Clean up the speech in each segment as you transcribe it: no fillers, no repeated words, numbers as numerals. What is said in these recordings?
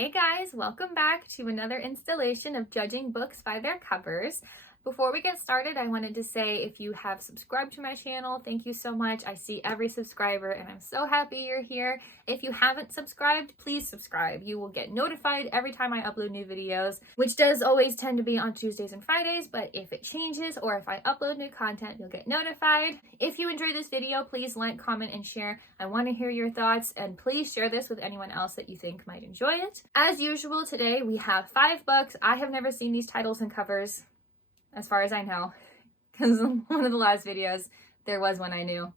Hey guys, welcome back to another installation of Judging Books by Their Covers. Before we get started, I wanted to say if you have subscribed to my channel, thank you so much. I see every subscriber and I'm so happy you're here. If you haven't subscribed, please subscribe. You will get notified every time I upload new videos, which does always tend to be on Tuesdays and Fridays, but if it changes or if I upload new content, you'll get notified. If you enjoyed this video, please like, comment, and share. I want to hear your thoughts, and please share this with anyone else that you think might enjoy it. As usual, today we have 5 books. I have never seen these titles and covers, as far as I know, because one of the last videos, there was one I knew.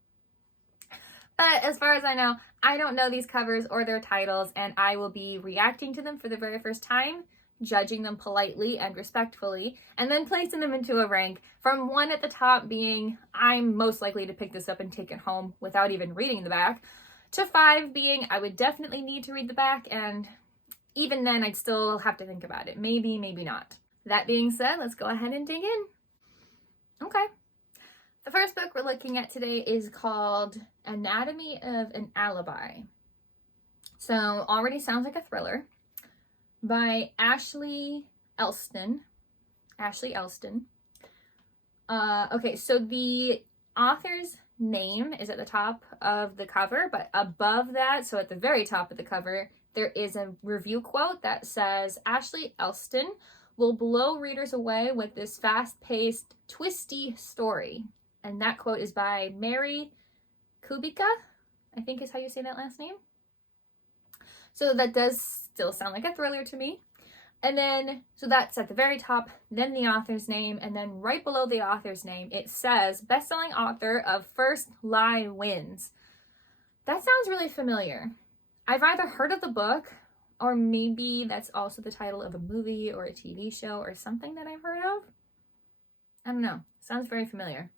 But as far as I know, I don't know these covers or their titles, and I will be reacting to them for the very first time, judging them politely and respectfully, and then placing them into a rank, from 1 at the top being, I'm most likely to pick this up and take it home without even reading the back, to 5 being, I would definitely need to read the back, and even then, I'd still have to think about it. Maybe, maybe not. That being said, let's go ahead and dig in. Okay. The first book we're looking at today is called Anatomy of an Alibi. So, already sounds like a thriller, by Ashley Elston. Okay, so the author's name is at the top of the cover, but above that, so at the very top of the cover, there is a review quote that says, Ashley Elston will blow readers away with this fast-paced, twisty story. And that quote is by Mary Kubica, I think is how you say that last name. So that does still sound like a thriller to me. And then, so that's at the very top, then the author's name, and then right below the author's name, it says, best-selling author of First Lie Wins. That sounds really familiar. I've either heard of the book, or maybe that's also the title of a movie or a TV show or something that I've heard of. I don't know. Sounds very familiar.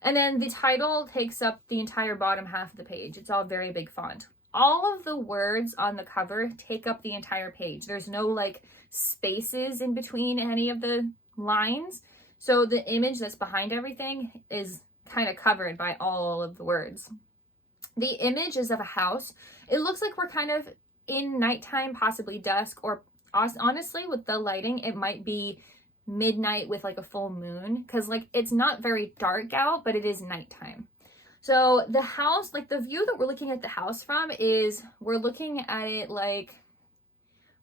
And then the title takes up the entire bottom half of the page. It's all very big font. All of the words on the cover take up the entire page. There's no like spaces in between any of the lines. So the image that's behind everything is kind of covered by all of the words. The image is of a house. It looks like we're kind of in nighttime, possibly dusk, or honestly with the lighting, it might be midnight with like a full moon, because like it's not very dark out, but it is nighttime. So the house, like the view that we're looking at the house from is, we're looking at it like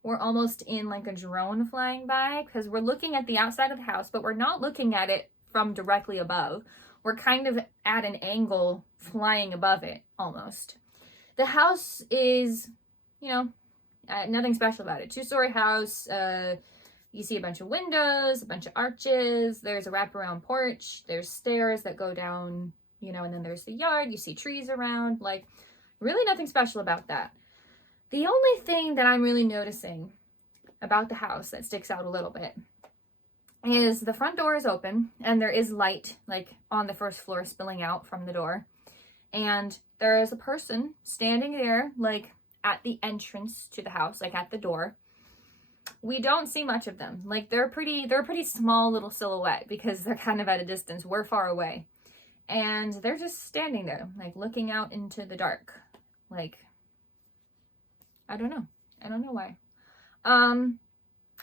we're almost in like a drone flying by, because we're looking at the outside of the house, but we're not looking at it from directly above. We're kind of at an angle flying above it almost. The house is, you know, nothing special about it. 2-story house. You see a bunch of windows, a bunch of arches. There's a wraparound porch. There's stairs that go down, you know, and then there's the yard. You see trees around. Like, really nothing special about that. The only thing that I'm really noticing about the house that sticks out a little bit is the front door is open and there is light like on the first floor spilling out from the door. And there is a person standing there like at the entrance to the house, like at the door. We don't see much of them. Like they're a pretty small little silhouette because they're kind of at a distance. We're far away. And they're just standing there, like looking out into the dark. Like, I don't know why.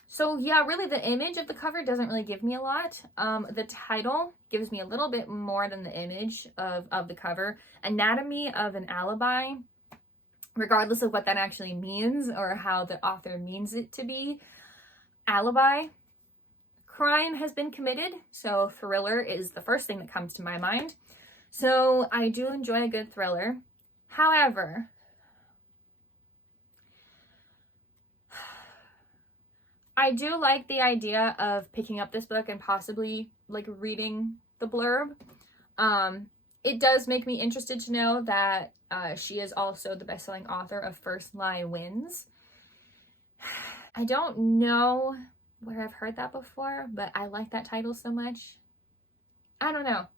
So yeah, really the image of the cover doesn't really give me a lot. The title gives me a little bit more than the image of the cover. Anatomy of an Alibi. Regardless of what that actually means or how the author means it to be. Alibi. Crime has been committed, so thriller is the first thing that comes to my mind. So I do enjoy a good thriller. However, I do like the idea of picking up this book and possibly like reading the blurb. It does make me interested to know that she is also the best-selling author of First Lie Wins. I don't know where I've heard that before, but I like that title so much. I don't know.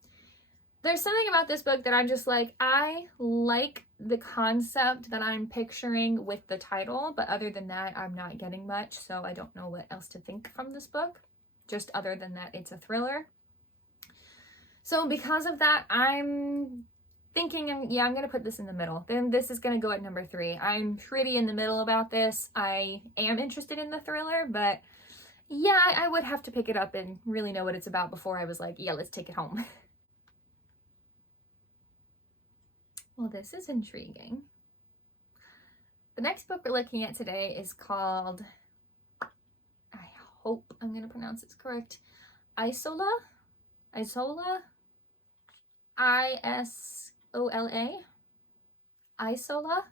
There's something about this book that I'm just like, I like the concept that I'm picturing with the title, but other than that, I'm not getting much, so I don't know what else to think from this book, just other than that it's a thriller. So because of that, I'm thinking, I'm going to put this in the middle. Then this is going to go at number 3. I'm pretty in the middle about this. I am interested in the thriller, but yeah, I would have to pick it up and really know what it's about before I was like, yeah, let's take it home. Well, this is intriguing. The next book we're looking at today is called, I hope I'm going to pronounce this correct, Isola? Isola? I-S-O-L-A? Isola?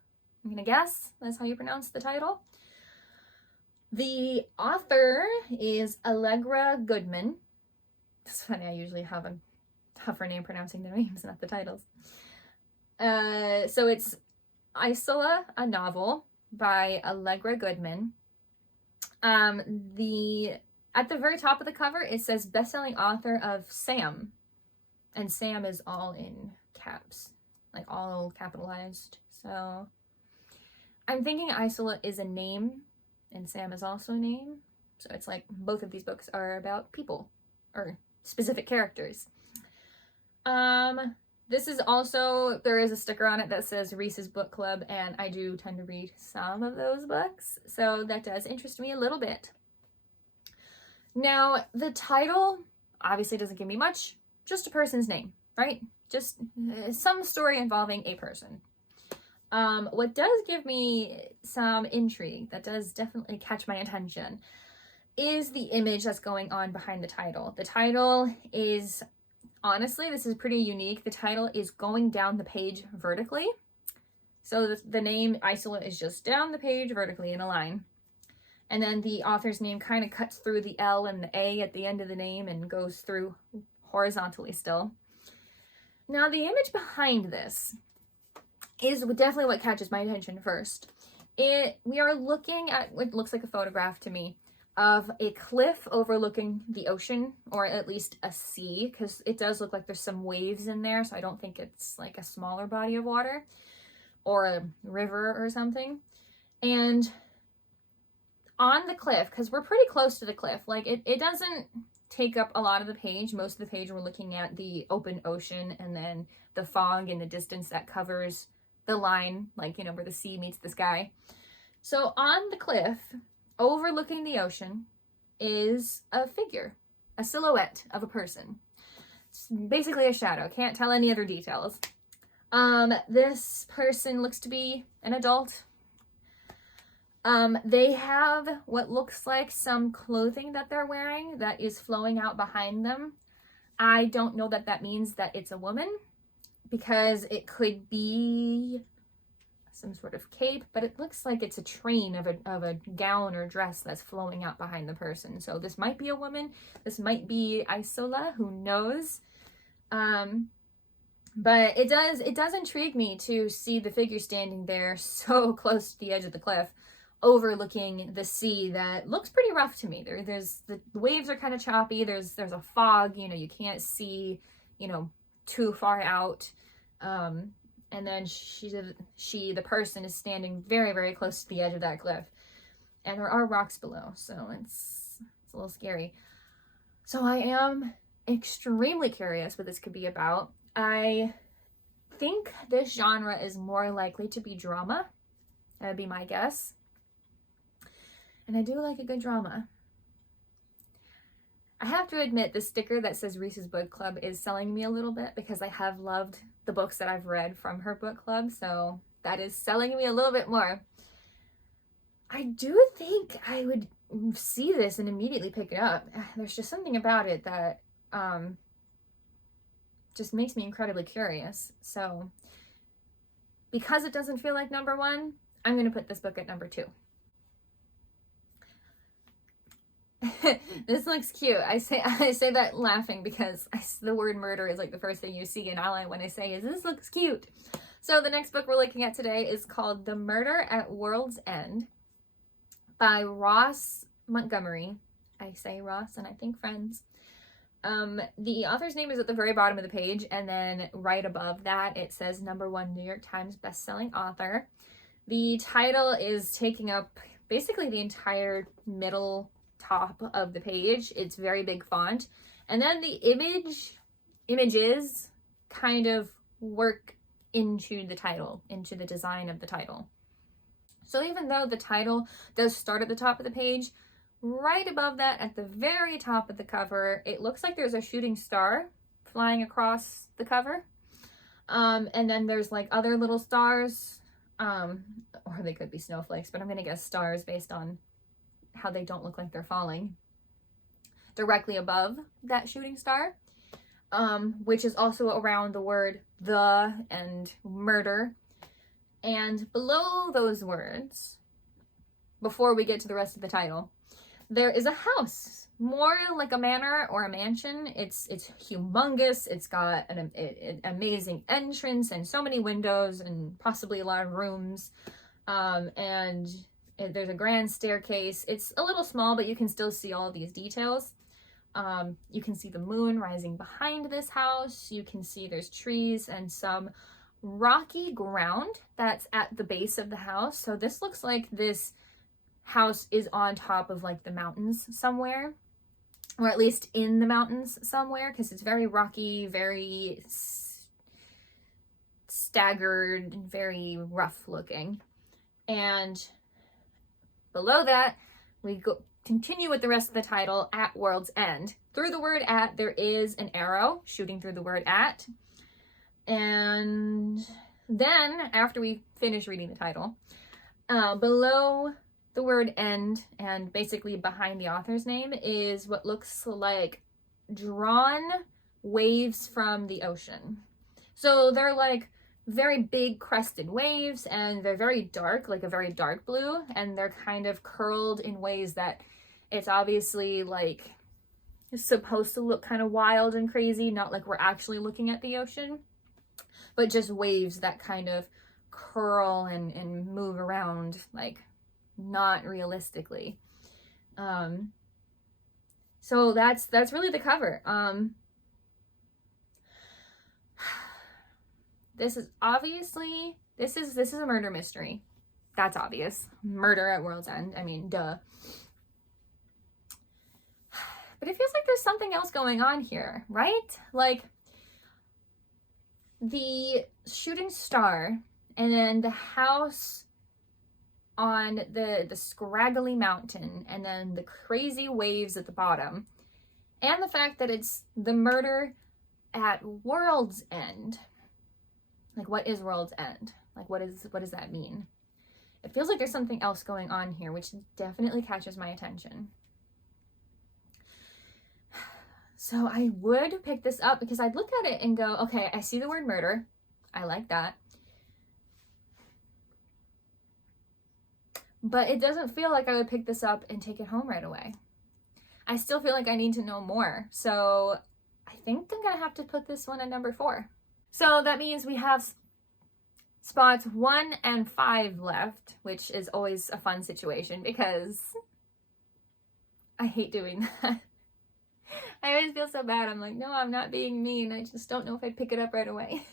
I'm going to guess that's how you pronounce the title. The author is Allegra Goodman. It's funny, I usually have a tougher name pronouncing the names, not the titles. So it's Isola, a novel by Allegra Goodman. At the very top of the cover, it says best-selling author of Sam. And Sam is all in caps, like all capitalized. So I'm thinking Isola is a name and Sam is also a name. So it's like both of these books are about people or specific characters. This is also, there is a sticker on it that says Reese's Book Club, and I do tend to read some of those books, so that does interest me a little bit. Now, the title obviously doesn't give me much, just a person's name, right? Just some story involving a person. What does give me some intrigue, that does definitely catch my attention, is the image that's going on behind the title. The title is, honestly, this is pretty unique. The title is going down the page vertically. So the name Isola is just down the page vertically in a line. And then the author's name kind of cuts through the L and the A at the end of the name and goes through horizontally still. Now, the image behind this is definitely what catches my attention first. We are looking at what looks like a photograph to me of a cliff overlooking the ocean, or at least a sea, because it does look like there's some waves in there, so I don't think it's like a smaller body of water or a river or something. And on the cliff, because we're pretty close to the cliff, like it doesn't take up a lot of the page. Most of the page we're looking at the open ocean and then the fog in the distance that covers the line, like, you know, where the sea meets the sky. So on the cliff, overlooking the ocean, is a figure, a silhouette of a person. It's basically a shadow. Can't tell any other details. This person looks to be an adult. They have what looks like some clothing that they're wearing that is flowing out behind them. I don't know that that means that it's a woman, because it could be some sort of cape, but it looks like it's a train of a gown or dress that's flowing out behind the person. So this might be a woman. This might be Isola, who knows? But it does intrigue me to see the figure standing there so close to the edge of the cliff, overlooking the sea that looks pretty rough to me. There's the waves are kind of choppy. There's a fog, you know, you can't see, you know, too far out. And then the person is standing very, very close to the edge of that cliff. And there are rocks below, so it's a little scary. So I am extremely curious what this could be about. I think this genre is more likely to be drama. That would be my guess. And I do like a good drama. I have to admit, the sticker that says Reese's Book Club is selling me a little bit, because I have loved the books that I've read from her book club, so that is selling me a little bit more. I do think I would see this and immediately pick it up. There's just something about it that just makes me incredibly curious. So because it doesn't feel like number 1, I'm going to put this book at number 2. This looks cute. I say that laughing because the word murder is like the first thing you see, and all I want to say is this looks cute. So the next book we're looking at today is called The Murder at World's End by Ross Montgomery. I say Ross and I think friends. The author's name is at the very bottom of the page, and then right above that it says #1 New York Times bestselling author. The title is taking up basically the entire middle top of the page. It's very big font, and then the images kind of work into the title, into the design of the title. So even though the title does start at the top of the page, right above that, at the very top of the cover, it looks like there's a shooting star flying across the cover. And then there's like other little stars, or they could be snowflakes, but I'm gonna guess stars based on how they don't look like they're falling, directly above that shooting star, which is also around the word the and murder. And below those words, before we get to the rest of the title, there is a house, more like a manor or a mansion. It's humongous. It's got an amazing entrance and so many windows and possibly a lot of rooms. And there's a grand staircase. It's a little small, but you can still see all of these details. You can see the moon rising behind this house. You can see there's trees and some rocky ground that's at the base of the house. So this looks like this house is on top of like the mountains somewhere, or at least in the mountains somewhere, because it's very rocky, very staggered, and very rough looking. And below that, we continue with the rest of the title, At World's End. Through the word at, there is an arrow shooting through the word at. And then, after we finish reading the title, below the word end and basically behind the author's name is what looks like drawn waves from the ocean. So they're like very big crested waves, and they're very dark, like a very dark blue, and they're kind of curled in ways that it's obviously like supposed to look kind of wild and crazy, not like we're actually looking at the ocean, but just waves that kind of curl and move around like not realistically. So that's really the cover. This is obviously, this is a murder mystery. That's obvious. Murder at World's End. I mean, duh. But it feels like there's something else going on here, right? Like the shooting star and then the house on the scraggly mountain and then the crazy waves at the bottom, and the fact that it's the murder at World's End. Like, what is World's End? Like, what does that mean? It feels like there's something else going on here, which definitely catches my attention. So I would pick this up because I'd look at it and go, okay, I see the word murder. I like that. But it doesn't feel like I would pick this up and take it home right away. I still feel like I need to know more. So I think I'm going to have to put this one at number 4. So that means we have spots 1 and 5 left, which is always a fun situation because I hate doing that. I always feel so bad. I'm like, no, I'm not being mean. I just don't know if I'd pick it up right away.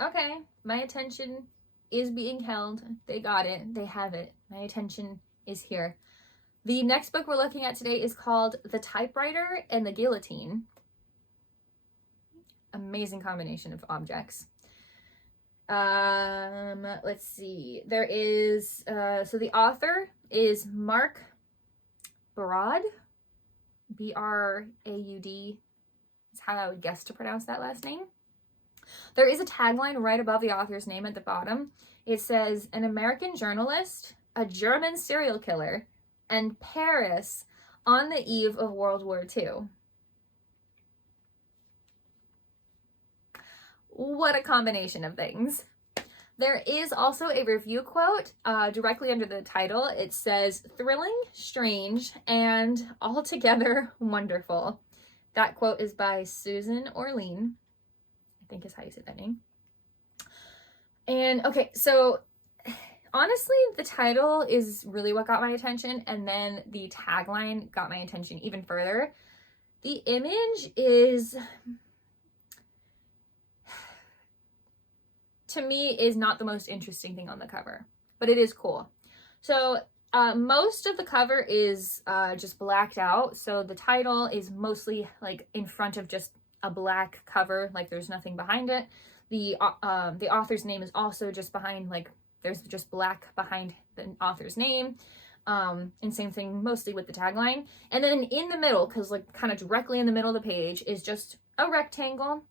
Okay, my attention is being held. They got it. They have it. My attention is here. The next book we're looking at today is called The Typewriter and the Guillotine. Amazing combination of objects. Let's see. There is, so the author is Mark Baraud. B-R-A-U-D is how I would guess to pronounce that last name. There is a tagline right above the author's name at the bottom. It says, an American journalist, a German serial killer, and Paris on the eve of World War II. What a combination of things. There is also a review quote directly under the title. It says, thrilling, strange, and altogether wonderful. That quote is by Susan Orlean, I think is how you say that name. And okay, so honestly, the title is really what got my attention, and then the tagline got my attention even further. The image is, to me, is not the most interesting thing on the cover, but it is cool. So most of the cover is just blacked out. So the title is mostly like in front of just a black cover, like there's nothing behind it. The author's name is also just behind, like there's just black behind the author's name. And same thing mostly with the tagline. And then in the middle, because like kind of directly in the middle of the page, is just a rectangle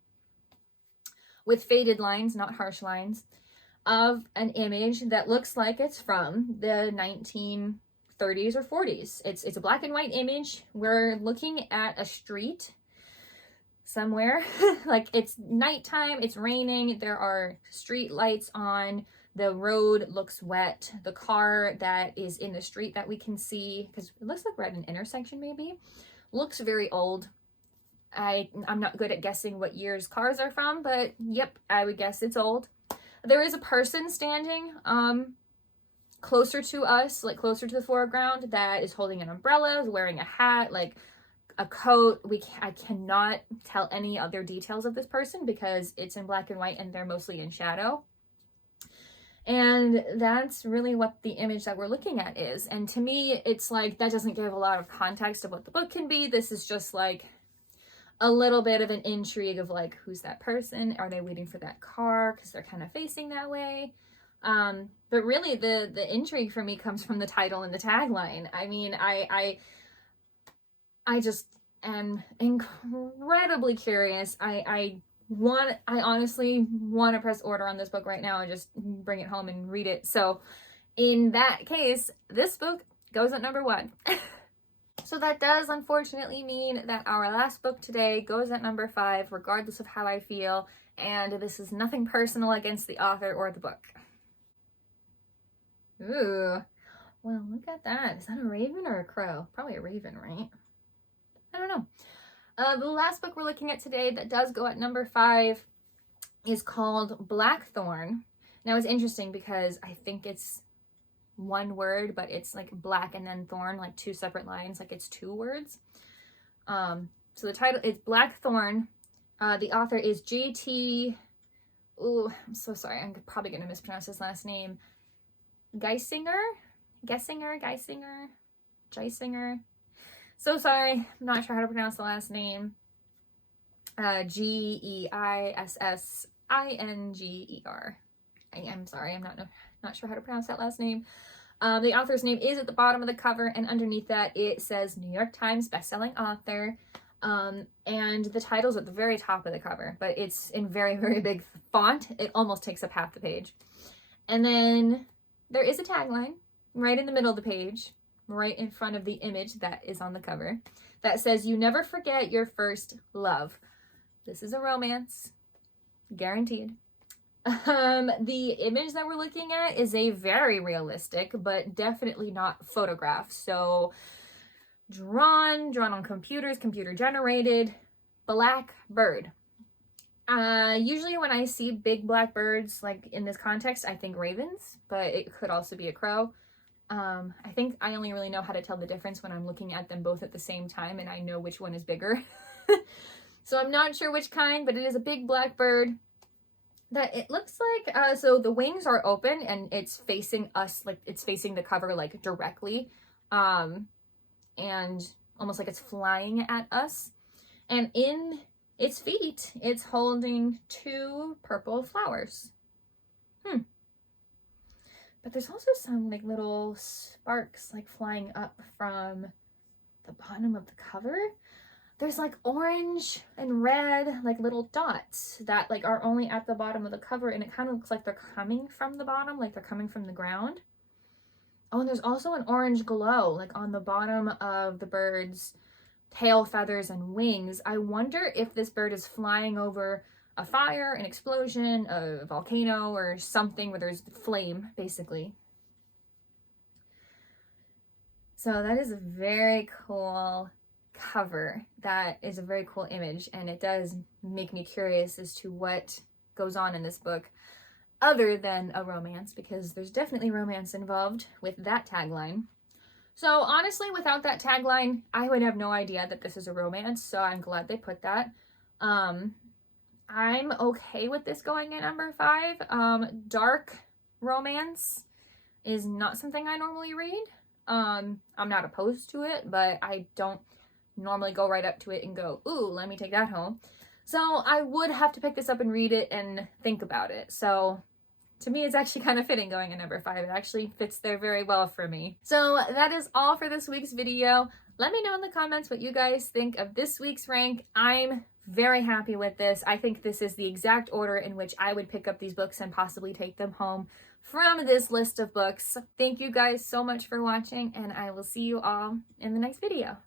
with faded lines, not harsh lines, of an image that looks like it's from the 1930s or 40s. It's a black and white image. We're looking at a street somewhere. Like it's nighttime, it's raining, there are street lights on, the road looks wet, the car that is in the street that we can see, because it looks like we're at an intersection maybe, looks very old. I'm not good at guessing what years cars are from, but yep, I would guess it's old. There is a person standing closer to us, like closer to the foreground, that is holding an umbrella, is wearing a hat, like a coat. I cannot tell any other details of this person because it's in black and white and they're mostly in shadow. And that's really what the image that we're looking at is. And to me, it's like, that doesn't give a lot of context of what the book can be. This is just like a little bit of an intrigue of like, who's that person? Are they waiting for that car? Because they're kind of facing that way. But really the intrigue for me comes from the title and the tagline. I mean, I just am incredibly curious. I honestly want to press order on this book right now and just bring it home and read it. So in that case, this book goes at number 1. So that does unfortunately mean that our last book today goes at number 5, regardless of how I feel. And this is nothing personal against the author or the book. Ooh, well, look at that. Is that a raven or a crow? Probably a raven, right? I don't know. The last book we're looking at today that does go at number 5 is called Blackthorn. Now it's interesting because I think it's one word, but it's like black and then thorn, like 2 separate lines, like it's 2 words. So the title is Blackthorn. The author is J.T. Ooh, I'm so sorry. I'm probably going to mispronounce his last name. Geisinger. So sorry, I'm not sure how to pronounce the last name. Geisssinger. I'm sorry, I'm not sure how to pronounce that last name. The author's name is at the bottom of the cover, and underneath that it says New York Times bestselling author. And the title's at the very top of the cover, but it's in very, very big font. It almost takes up half the page. And then there is a tagline right in the middle of the page, right in front of the image that is on the cover, that says, "You never forget your first love." This is a romance, guaranteed. The image that we're looking at is a very realistic, but definitely not photographed. So drawn on computers, computer generated, black bird. Usually when I see big black birds, like in this context, I think ravens, but it could also be a crow. I think I only really know how to tell the difference when I'm looking at them both at the same time and I know which one is bigger. So I'm not sure which kind, but it is a big black bird that it looks like, so the wings are open and it's facing us, like it's facing the cover like directly, and almost like it's flying at us. And in its feet, it's holding 2 purple flowers. But there's also some like little sparks like flying up from the bottom of the cover. There's like orange and red like little dots that like are only at the bottom of the cover, and it kind of looks like they're coming from the bottom, like they're coming from the ground. Oh, and there's also an orange glow like on the bottom of the bird's tail feathers and wings. I wonder if this bird is flying over a fire, an explosion, a volcano, or something where there's flame, basically. So that is a very cool cover. That is a very cool image, and it does make me curious as to what goes on in this book other than a romance, because there's definitely romance involved with that tagline. So honestly, without that tagline, I would have no idea that this is a romance, so I'm glad they put that. I'm okay with this going at number 5. Dark romance is not something I normally read. I'm not opposed to it, but I don't normally go right up to it and go, ooh, let me take that home. So I would have to pick this up and read it and think about it. So to me, it's actually kind of fitting going at number 5. It actually fits there very well for me. So that is all for this week's video. Let me know in the comments what you guys think of this week's rank. I'm very happy with this. I think this is the exact order in which I would pick up these books and possibly take them home from this list of books. Thank you guys so much for watching, and I will see you all in the next video.